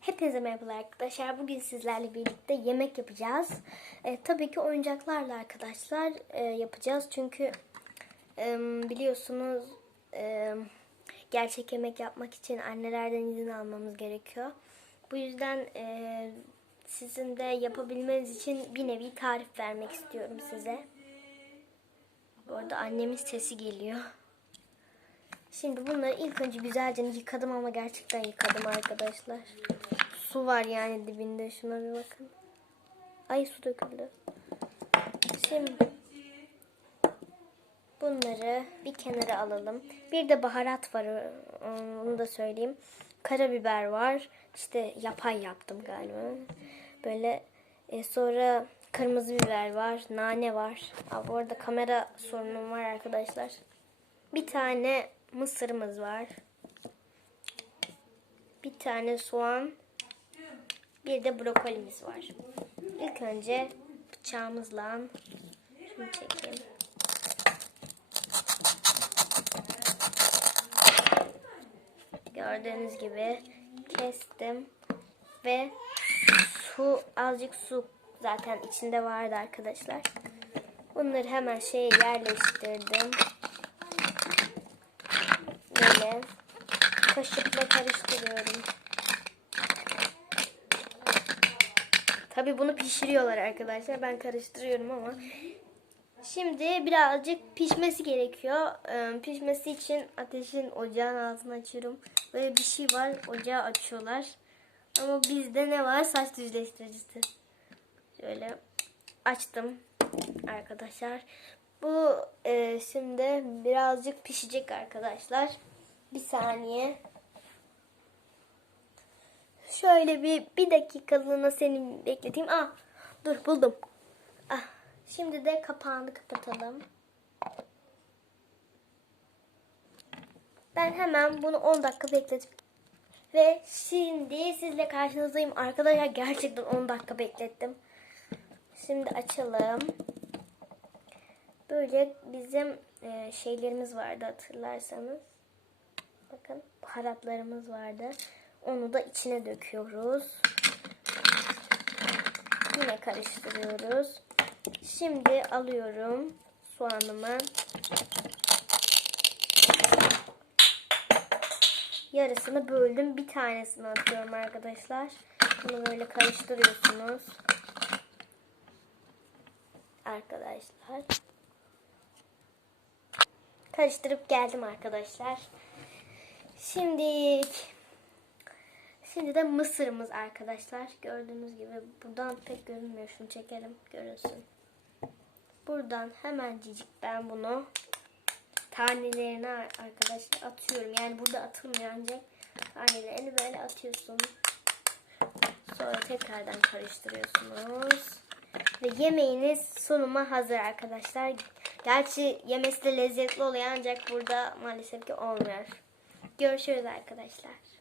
Hepinize merhabalar arkadaşlar. Bugün sizlerle birlikte yemek yapacağız. E, tabii ki oyuncaklarla arkadaşlar e, yapacağız. Çünkü e, biliyorsunuz e, gerçek yemek yapmak için annelerden izin almamız gerekiyor. Bu yüzden e, sizin de yapabilmeniz için bir nevi tarif vermek istiyorum size. Bu arada annemin sesi geliyor. Şimdi bunları ilk önce güzelce yıkadım ama gerçekten yıkadım arkadaşlar. Su var yani dibinde. Şuna bir bakın. Ay su döküldü. Şimdi bunları bir kenara alalım. Bir de baharat var. Onu da söyleyeyim. Karabiber var. İşte yapay yaptım galiba. Böyle e, sonra kırmızı biber var. Nane var. Aa, bu arada kamera sorunum var arkadaşlar. Bir tane mısırımız var. Bir tane soğan. Bir de brokolimiz var. İlk önce bıçağımızla şunu çekeyim. Gördüğünüz gibi kestim ve su azıcık su zaten içinde vardı arkadaşlar. Bunları hemen şeye yerleştirdim. Böyle kaşıkla karıştırıyorum. Tabi bunu pişiriyorlar arkadaşlar. Ben karıştırıyorum ama. Şimdi birazcık pişmesi gerekiyor. Ee, pişmesi için ateşin ocağın altını açıyorum. Böyle bir şey var. Ocağı açıyorlar. Ama bizde ne var? Saç düzleştiricisi. Şöyle açtım arkadaşlar. Bu e, şimdi birazcık pişecek arkadaşlar. Bir saniye. Şöyle bir bir dakikalığına seni bekleteyim. Ah dur buldum. Ah, şimdi de kapağını kapatalım. Ben hemen bunu 10 dakika bekletip ve şimdi sizle karşınızdayım arkadaşlar. Gerçekten 10 dakika beklettim. Şimdi açalım. Böyle bizim e, şeylerimiz vardı hatırlarsanız. Bakın baharatlarımız vardı. Onu da içine döküyoruz. Yine karıştırıyoruz. Şimdi alıyorum soğanımı. Yarısını böldüm. Bir tanesini atıyorum arkadaşlar. Bunu böyle karıştırıyorsunuz. Arkadaşlar. Karıştırıp geldim arkadaşlar. Şimdi Şimdi de mısırımız arkadaşlar. Gördüğünüz gibi buradan pek görünmüyor. Şunu çekelim görünsün. Buradan hemencik ben bunu tanelerine arkadaşlar atıyorum. Yani burada atılmıyor ancak tanelerini böyle atıyorsun. Sonra tekrardan karıştırıyorsunuz. Ve yemeğiniz sunuma hazır arkadaşlar. Gerçi yemesi de lezzetli oluyor ancak burada maalesef ki olmuyor. Görüşürüz arkadaşlar.